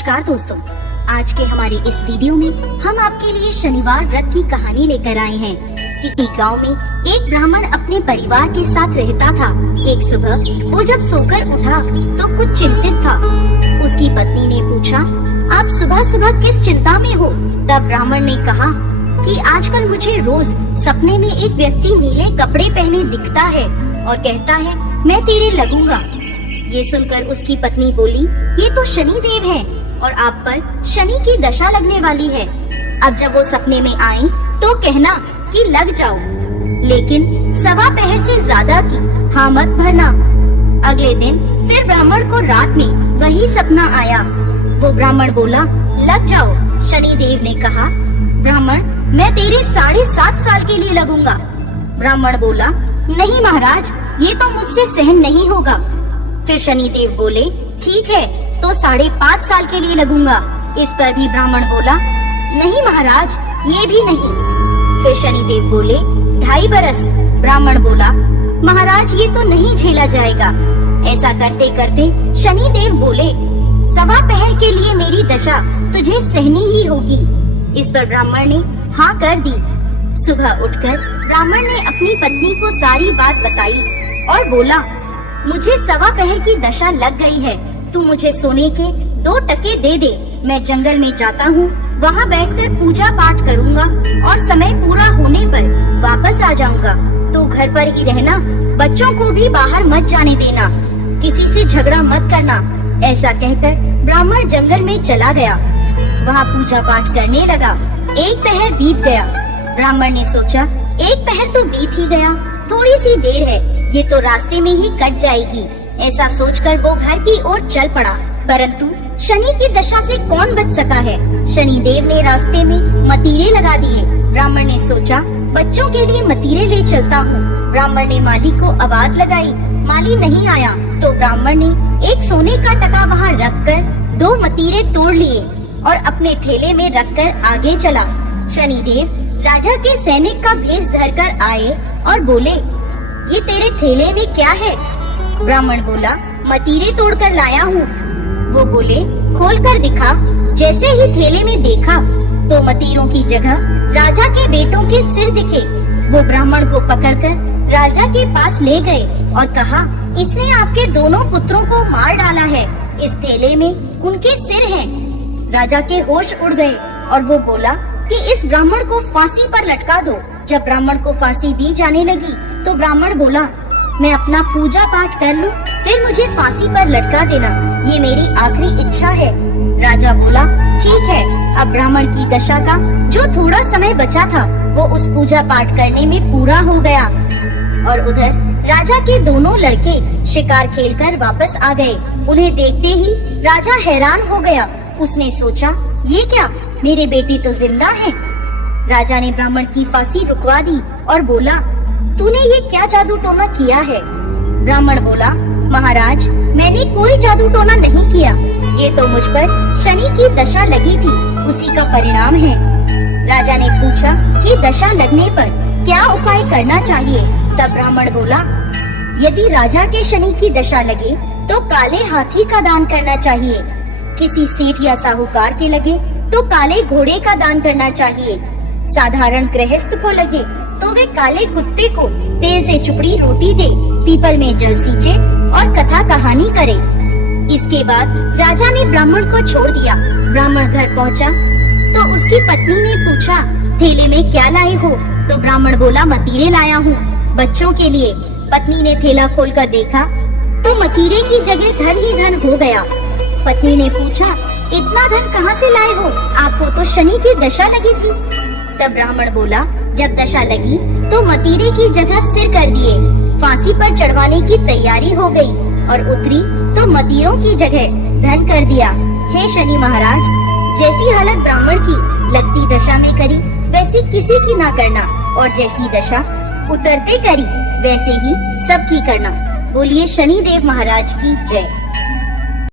नमस्कार दोस्तों, आज के हमारे इस वीडियो में हम आपके लिए शनिवार व्रत की कहानी लेकर आए हैं। किसी गांव में एक ब्राह्मण अपने परिवार के साथ रहता था। एक सुबह वो जब सोकर उठा तो कुछ चिंतित था। उसकी पत्नी ने पूछा, आप सुबह सुबह किस चिंता में हो? तब ब्राह्मण ने कहा कि आजकल मुझे रोज सपने में एक व्यक्ति नीले कपड़े पहने दिखता है और कहता है मैं तेरे लगूंगा। ये सुनकर उसकी पत्नी बोली, ये तो शनि देव है और आप पर शनि की दशा लगने वाली है। अब जब वो सपने में आए तो कहना कि लग जाओ, लेकिन सवा पहर से ज्यादा की हाँ मत भरना। अगले दिन फिर ब्राह्मण को रात में वही सपना आया। वो ब्राह्मण बोला, लग जाओ। शनि देव ने कहा, ब्राह्मण मैं तेरे 7.5 साल के लिए लगूंगा। ब्राह्मण बोला, नहीं महाराज, ये तो मुझसे सहन नहीं होगा। फिर शनि देव बोले, ठीक है तो 5.5 साल के लिए लगूंगा। इस पर भी ब्राह्मण बोला, नहीं महाराज, ये भी नहीं। फिर शनि देव बोले, 2.5 बरस। ब्राह्मण बोला, महाराज ये तो नहीं झेला जाएगा। ऐसा करते करते शनि देव बोले, सवा पहर के लिए मेरी दशा तुझे सहनी ही होगी। इस पर ब्राह्मण ने हाँ कर दी। सुबह उठकर ब्राह्मण ने अपनी पत्नी को सारी बात बताई और बोला, मुझे सवा पहर की दशा लग गई है। तू मुझे सोने के 2 टके दे दे। मैं जंगल में जाता हूँ, वहाँ बैठकर पूजा पाठ करूँगा और समय पूरा होने पर वापस आ जाऊँगा। तू घर पर ही रहना, बच्चों को भी बाहर मत जाने देना, किसी से झगड़ा मत करना। ऐसा कहकर ब्राह्मण जंगल में चला गया। वहाँ पूजा पाठ करने लगा। 1 पहर बीत गया। ब्राह्मण ने सोचा, 1 पहर तो बीत ही गया, थोड़ी सी देर है, ये तो रास्ते में ही कट जाएगी। ऐसा सोचकर वो घर की ओर चल पड़ा। परंतु शनि की दशा से कौन बच सका है? शनि देव ने रास्ते में मतीरे लगा दिए। ब्राह्मण ने सोचा, बच्चों के लिए मतीरे ले चलता हूँ। ब्राह्मण ने माली को आवाज लगाई, माली नहीं आया तो ब्राह्मण ने एक सोने का टका वहाँ रखकर 2 मतीरे तोड़ लिए और अपने थैले में रखकर आगे चला। शनिदेव राजा के सैनिक का भेष धरकर आए और बोले, ये तेरे थैले में क्या है? ब्राह्मण बोला, मतीरे तोड़कर लाया हूँ। वो बोले, खोल कर दिखा। जैसे ही थैले में देखा तो मतीरों की जगह राजा के बेटों के सिर दिखे। वो ब्राह्मण को पकड़कर राजा के पास ले गए और कहा, इसने आपके दोनों पुत्रों को मार डाला है। इस थैले में उनके सिर हैं। राजा के होश उड़ गए और वो बोला कि इस ब्राह्मण को फांसी पर लटका दो। जब ब्राह्मण को फांसी दी जाने लगी तो ब्राह्मण बोला, मैं अपना पूजा पाठ कर लूं, फिर मुझे फांसी पर लटका देना, ये मेरी आखिरी इच्छा है। राजा बोला, ठीक है। अब ब्राह्मण की दशा का जो थोड़ा समय बचा था वो उस पूजा पाठ करने में पूरा हो गया। और उधर राजा के दोनों लड़के शिकार खेलकर वापस आ गए। उन्हें देखते ही राजा हैरान हो गया। उसने सोचा, ये क्या, मेरे बेटे तो जिंदा हैं। राजा ने ब्राह्मण की फांसी रुकवा दी और बोला, तूने ये क्या जादू टोना किया है? ब्राह्मण बोला, महाराज मैंने कोई जादू टोना नहीं किया, ये तो मुझ पर शनि की दशा लगी थी, उसी का परिणाम है। राजा ने पूछा कि दशा लगने पर क्या उपाय करना चाहिए? तब ब्राह्मण बोला, यदि राजा के शनि की दशा लगे तो काले हाथी का दान करना चाहिए। किसी सेठ या साहूकार के लगे तो काले घोड़े का दान करना चाहिए। साधारण गृहस्थ को लगे तो वे काले कुत्ते को तेल से चुपड़ी रोटी दे, पीपल में जल सींचे और कथा कहानी करे। इसके बाद राजा ने ब्राह्मण को छोड़ दिया। ब्राह्मण घर पहुंचा तो उसकी पत्नी ने पूछा, थैले में क्या लाए हो? तो ब्राह्मण बोला, मतीरे लाया हूँ बच्चों के लिए। पत्नी ने थैला खोलकर देखा तो मतीरे की जगह धन ही धन हो गया। पत्नी ने पूछा, इतना धन कहाँ से लाए हो? आपको तो शनि की दशा लगी थी। तब ब्राह्मण बोला, जब दशा लगी तो मतीरे की जगह सिर कर दिए, फांसी पर चढ़वाने की तैयारी हो गई और उतरी तो मतीरों की जगह धन कर दिया। हे शनि महाराज, जैसी हालत ब्राह्मण की लगती दशा में करी वैसी किसी की ना करना, और जैसी दशा उतरते करी वैसे ही सबकी करना। बोलिए शनि देव महाराज की जय।